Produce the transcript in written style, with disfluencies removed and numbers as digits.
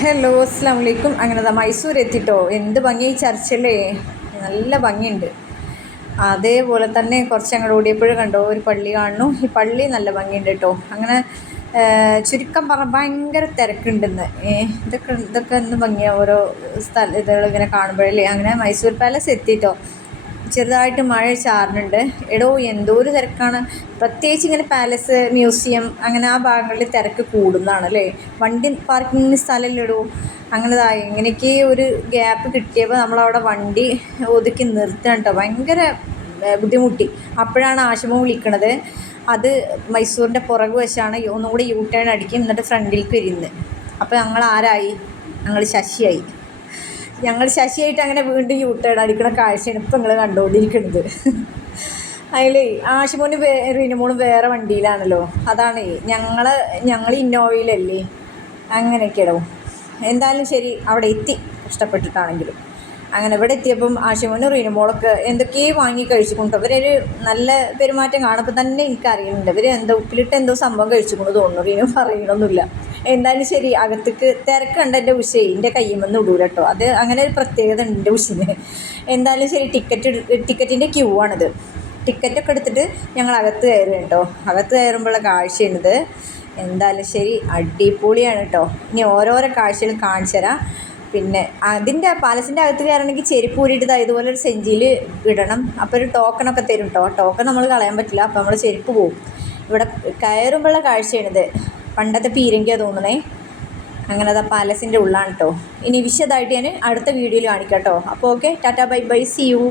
Hello അസ്സാം വലൈക്കും. അങ്ങനെ മൈസൂർ എത്തിട്ടോ. എന്ത് ഭംഗി ഈ ചർച്ചല്ലേ, നല്ല ഭംഗിയുണ്ട്. അതേപോലെ തന്നെ കുറച്ച് അങ്ങോട്ട് ഓടിയപ്പോഴും കണ്ടോ ഒരു പള്ളി കാണുന്നു. ഈ പള്ളി നല്ല ഭംഗിയുണ്ട് കേട്ടോ. അങ്ങനെ ചുരുക്കം പറഞ്ഞാൽ ഭയങ്കര തിരക്കുണ്ടെന്ന്. ഇതൊക്കെ എന്ത് ഭംഗിയാണ് ഓരോ ഇതുകൾ ഇങ്ങനെ കാണുമ്പോഴല്ലേ. അങ്ങനെ മൈസൂർ പാലസ് എത്തിയിട്ടോ. ചെറുതായിട്ട് മഴ ചാറുന്നുണ്ട്. എടോ എന്തോ ഒരു തിരക്കാണ്. പ്രത്യേകിച്ച് ഇങ്ങനെ പാലസ്, മ്യൂസിയം അങ്ങനെ ആ ഭാഗങ്ങളിൽ തിരക്ക് കൂടുന്നതാണ് അല്ലേ. വണ്ടി പാർക്കിങ്ങിന് സ്ഥലമില്ലടോ. അങ്ങനെതായി ഇങ്ങനെയൊക്കെ ഒരു ഗ്യാപ്പ് കിട്ടിയപ്പോൾ നമ്മളവിടെ വണ്ടി ഒതുക്കി നിർത്തണം കേട്ടോ. ഭയങ്കര ബുദ്ധിമുട്ടി. അപ്പോഴാണ് ആശുമോ വിളിക്കണത്. അത് മൈസൂരിൻ്റെ പുറകു വശമാണ്. ഒന്നും കൂടി യൂ ടേൺ അടിക്കും, എന്നിട്ട് ഫ്രണ്ടിലേക്ക് ഇരുന്ന്. അപ്പോൾ ഞങ്ങൾ ആരായി? ഞങ്ങൾ ശശിയായിട്ട് അങ്ങനെ വീണ്ടും യൂ ടേൺ അടിക്കുന്ന കാഴ്ചയാണ് ഇപ്പം നിങ്ങൾ കണ്ടുകൊണ്ടിരിക്കുന്നത്. അതിൽ ആശുമോനും റീനുമോളും വേറെ വണ്ടിയിലാണല്ലോ. അതാണ് ഞങ്ങൾ ഇന്നോവയിലല്ലേ. അങ്ങനെയൊക്കെയാണോ. എന്തായാലും ശരി, അവിടെ എത്തി കഷ്ടപ്പെട്ടിട്ടാണെങ്കിലും. അങ്ങനെ ഇവിടെ എത്തിയപ്പം ആശുമോനും റീനുമോളൊക്കെ എന്തൊക്കെയോ വാങ്ങി കഴിച്ചുകൊണ്ട് അവരൊരു നല്ല പെരുമാറ്റം കാണുമ്പോൾ തന്നെ എനിക്കറിയുന്നുണ്ട്. ഇവർ എന്തോ ഉപ്പിലിട്ട് എന്തോ സംഭവം കഴിച്ചുകൊണ്ട് തോന്നുന്നു. റീനു പറയണമെന്നില്ല. എന്തായാലും ശരി, അകത്തേക്ക് തിരക്കുണ്ട്. എൻ്റെ ഉഷയെ എൻ്റെ കയ്യുമെന്ന് ഇടൂല കേട്ടോ. അത് അങ്ങനെ ഒരു പ്രത്യേകത ഉണ്ട് എൻ്റെ ഉഷിന്. എന്തായാലും ശരി, ടിക്കറ്റിൻ്റെ ക്യൂ ആണിത്. ടിക്കറ്റൊക്കെ എടുത്തിട്ട് ഞങ്ങൾ അകത്ത് കയറുക കേട്ടോ. അകത്ത് കയറുമ്പോഴുള്ള കാഴ്ചയാണിത്. എന്തായാലും ശരി, അടിപൊളിയാണ് കേട്ടോ. ഇനി ഓരോരോ കാഴ്ചകൾ കാണിച്ചു തരാം. പിന്നെ അതിൻ്റെ പാലസിൻ്റെ അകത്ത് കയറണമെങ്കിൽ ചെരുപ്പ് ഊരിയിട്ട് ഇതുപോലെ ഒരു സെഞ്ചിയിൽ ഇടണം. അപ്പോൾ ഒരു ടോക്കണൊക്കെ തരും കേട്ടോ. ടോക്കൺ നമ്മൾ കളയാൻ പറ്റില്ല, അപ്പോൾ നമ്മൾ ചെരുപ്പ് പോവും. ഇവിടെ കയറുമ്പോഴുള്ള കാഴ്ചയാണിത്. പണ്ടത്തെ പീരങ്കിയാണ് തോന്നണേ. അങ്ങനെ അത് പാലസിൻ്റെ ഉള്ളാണ് കേട്ടോ. ഇനി വിശദമായിട്ട് ഞാൻ അടുത്ത വീഡിയോയിൽ കാണിക്കാം കേട്ടോ. അപ്പോൾ okay, tata bye bye, see U.